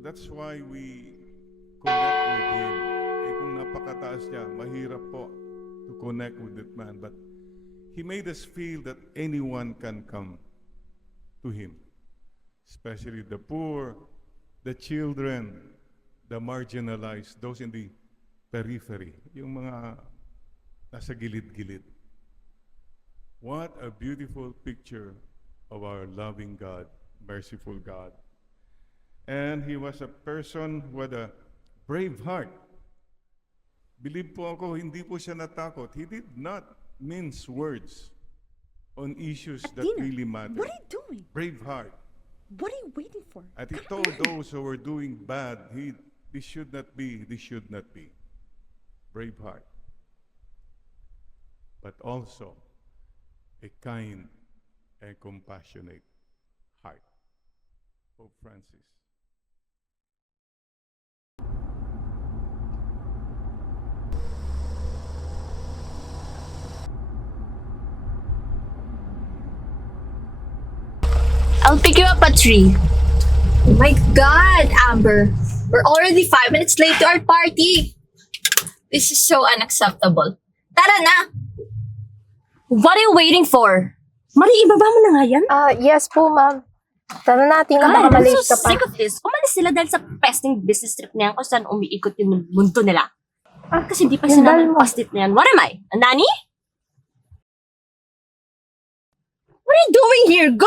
So that's why we connect with Him. Eh kung napakataas niya, mahirap po to connect with that man. But He made us feel that anyone can come to Him. Especially the poor, the children, the marginalized, those in the periphery, yung mga nasa gilid-gilid. What a beautiful picture of our loving God, merciful God. And he was a person with a brave heart. Believe po ako, hindi po siya natakot. He did not mince words on issues that Athena, really matter. what are you doing? Brave heart. What are you waiting for? And he told those who were doing bad, this should not be, this should not be. Brave heart. But also a kind and compassionate heart. Pope Francis. I'll pick you up at 3. Oh my God, Amber. We're already 5 minutes late to our party. This is so unacceptable. Tara na! What are you waiting for? Mari, ibaba mo na nga yan. Yes po, ma'am. Tara na, Tina, baka I'm malate so ka pa. sick of this. Umalis sila dahil sa pesting business trip na yan kung saan umiikot yung mundo nila. Kasi di pa Yung sila dal ng mo. pastit na yan. What am I? A nanny? What are you doing here? Go!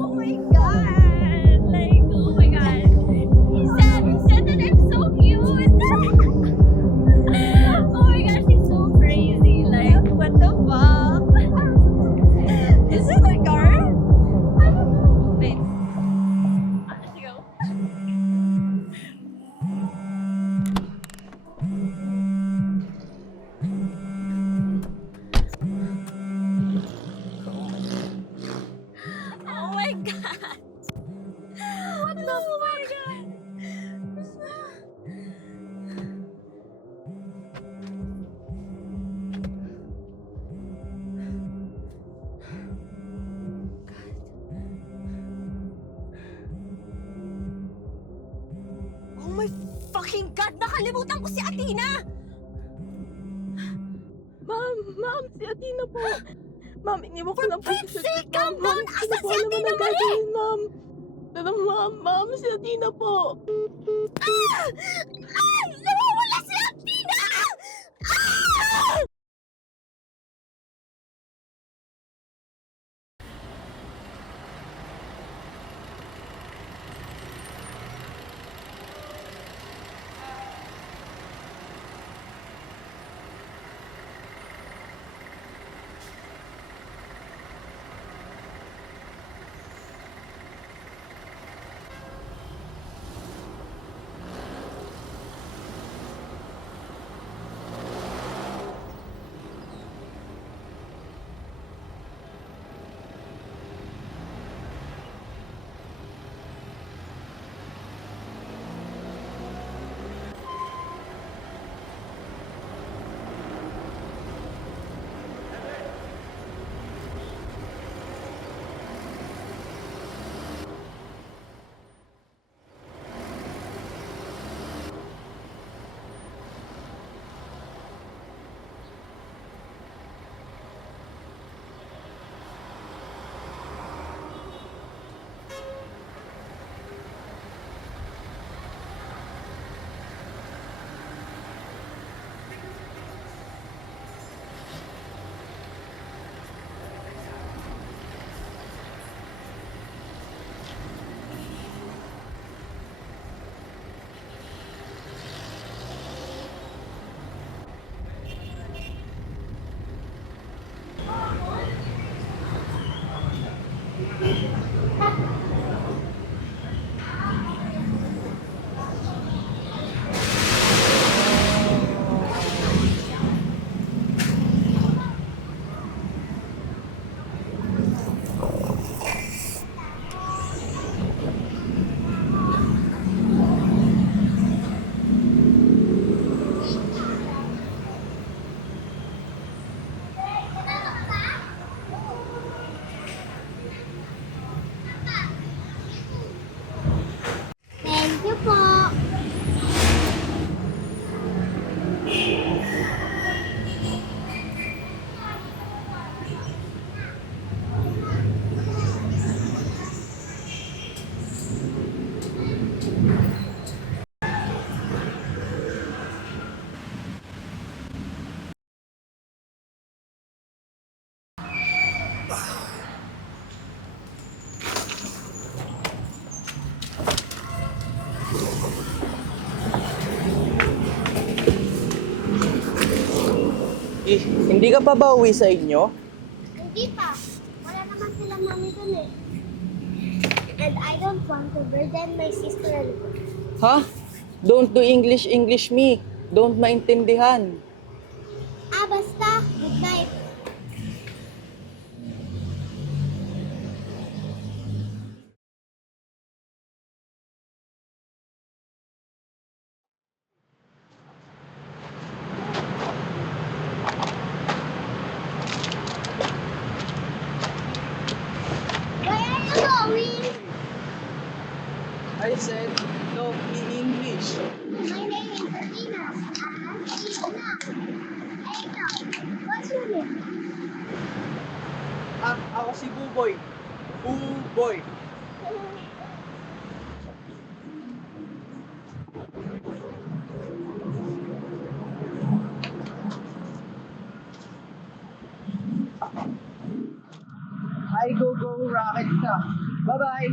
Oh my God! Like, oh my God! He said that I'm so cute! Oh my gosh, he's so crazy! Like, what the fuck? Is it a car? I don't know. Wait. Let's go. Oh my God! nakakalimutan ko si Athena! Ma'am, si Athena po. Ma'am, iniwan ko lang po. For Pete's sake, calm down! Asa si Athena na mali? gagawin, ma'am. Pero ma'am, si Athena po. Ay! Nawawala si Athena! Ah! Thank you po. Hindi ka pa ba uwi sa inyo? Hindi pa. Wala naman sila mami dun eh. And I don't want to burden my sister. Ha? Don't do English me. Don't maintindihan. Basta. Good night. Where are you going? I said, talk in English. My name is Athena. What's your name? Ako si Buboy. Buboy. Hi, go rocket ka. Bye-bye.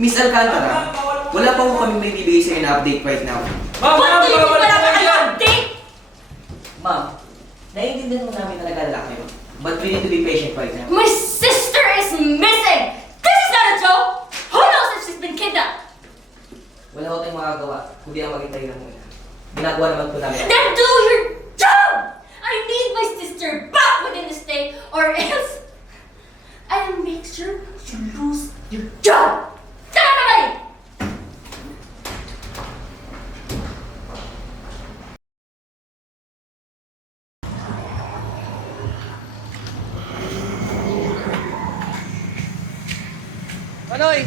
Miss Alcantara, wala pa po kami may bibigay sa'yo na update right now. Ba't di mo pala maka-update? Ma'am, naiintindihan mo namin na nag-alala kayo. But we need to be patient right now. My sister is missing! This is not a joke! Who knows if she's been kidnapped? Wala ko tayong magagawa, kundi ang maghintay lang muna. Ginagawa naman po namin. Then do your job! I need my sister back within the state or else I'll make sure you lose your job! Tara na kayo! Manoy!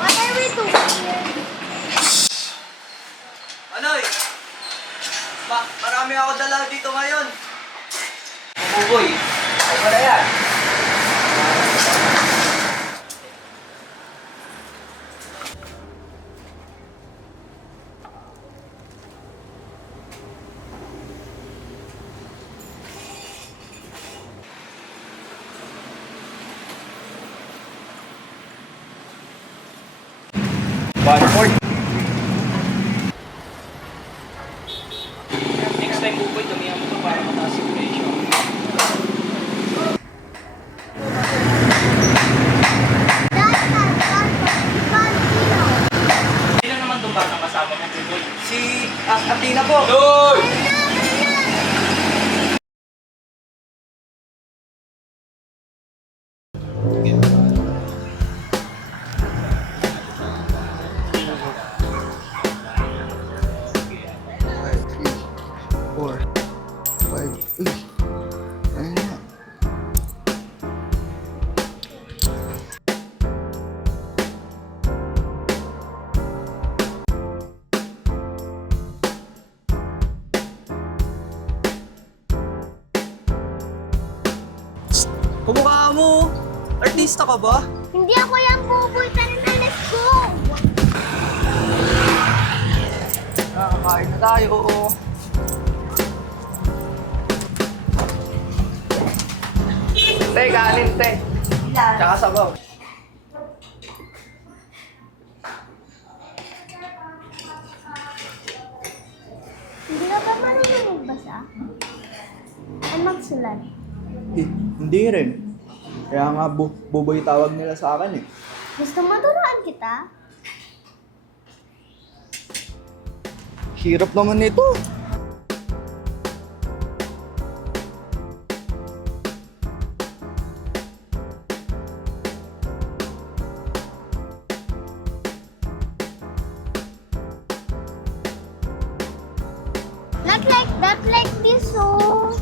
What are we doing here? Manoy! Marami ako dala dito ngayon. Buboy, ako pala yan. Next time, Buboy, damihan mo to para mataas yung presyo. That's not fun, but we can't see. Sino naman itong batang kasama mo, Buboy? Si Athena po. Lord! Kumukha mo. Artista ka ba? Hindi ako yung buboy. Tara na, let's go! Nakakain na tayo. Te, kanin, te. Tsaka sabaw. Hindi ka ba marunong magbasa? Ay, magsulat. Hindi rin. Kaya nga buboy tawag nila sa akin eh. Gusto mo turuan kita? Hirap naman nito. Not like that, like this, oh.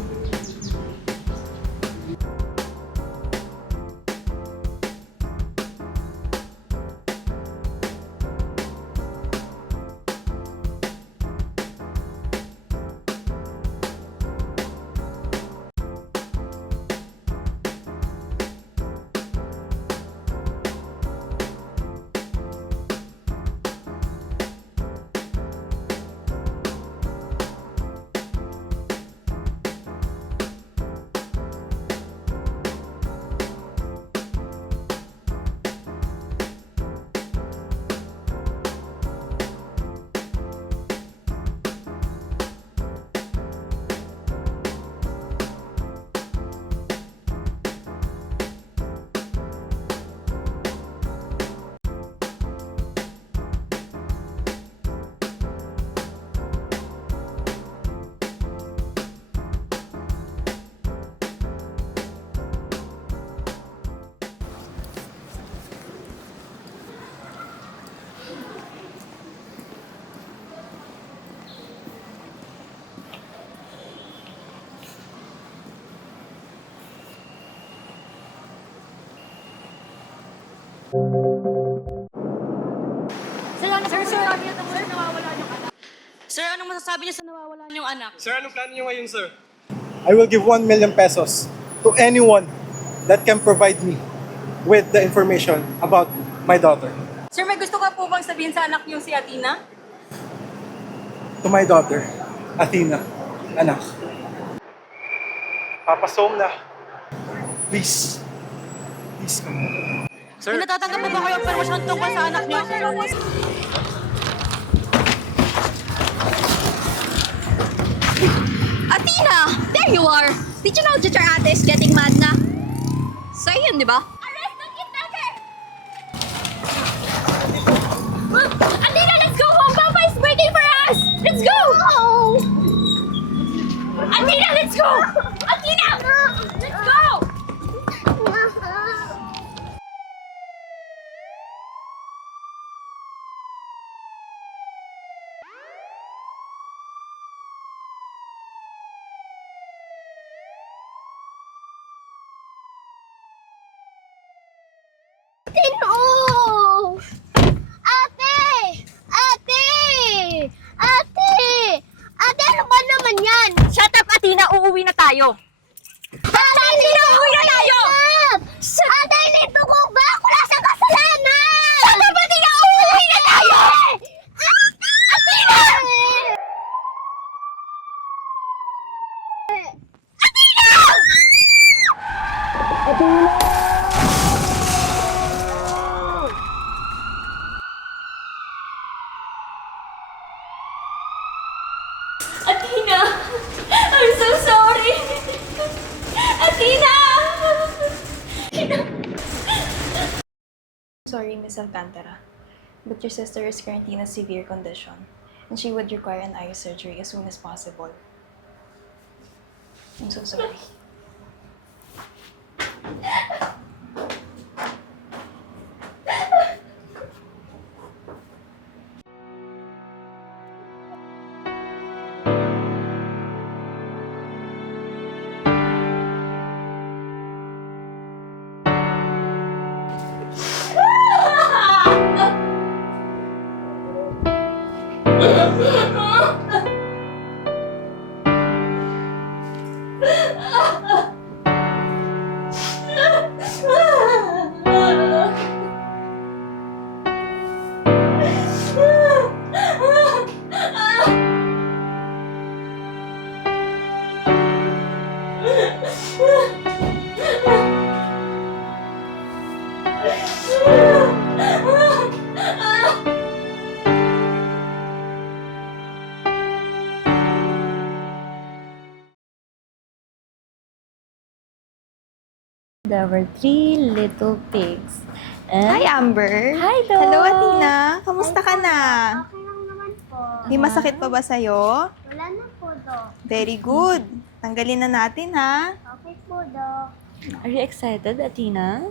Sir, anong masasabi niyo sa nawawala niyong anak? Sir, anong plano niyo ngayon, sir? I will give 1 million pesos to anyone that can provide me with the information about my daughter. Sir, may gusto ka po bang sabihin sa anak niyo si Athena? To my daughter, Athena, anak. Papa Som na. Please. Please, come on. Sir, natatanggap po ba kayo ang permisyon tungkol sa anak niyo? Athena! There you are! Did you know that your ate is getting mad na? So yun, di ba? Arrest the kidnapper! Athena, let's go home! Papa is waiting for us! Let's go! Athena, let's go! Athena! Let's go! Tino! Ate! Ate! Ate! Ate, ano ba naman yan? Shut up, Athena! Uuwi na tayo! Ate, Athena, uuwi na tayo! Ate, nito ko ba? Wala sa kasalanan! Shut up, Athena! Uuwi na tayo! Athena! Athena! I'm so sorry! Athena! Sorry, Miss Alcantara, but your sister is currently in a severe condition, and she would require an eye surgery as soon as possible. I'm so sorry. There were 3 little pigs. Hi, Amber! Hi, Dog! Hello, Athena! Kamusta ka na? Okay lang naman po. Di masakit pa ba sa'yo? Wala na po, Dok. Very good. Tanggalin na natin, ha? Okay po, Dok. Are you excited, Athena?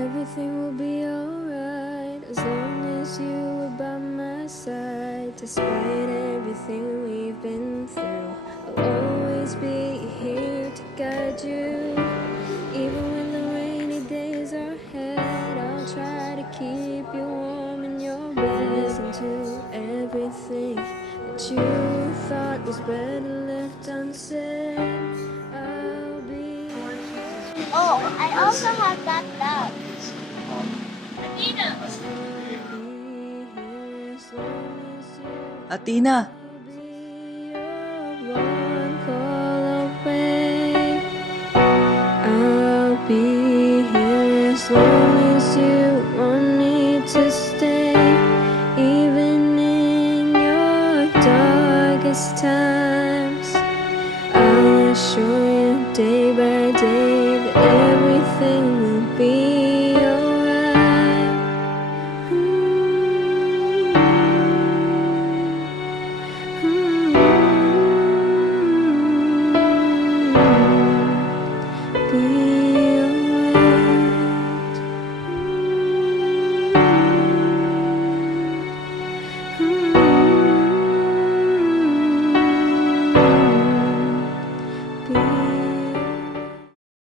Everything will be alright as long as you are by my side. Despite everything we've been through, I'll always be here to guide you. Even when the rainy days are ahead, I'll try to keep you warm in your bed. Listen to everything that you thought was better left unsaid. I'll be Oh, I also have that love. Athena! one call away. I'll be here as long as you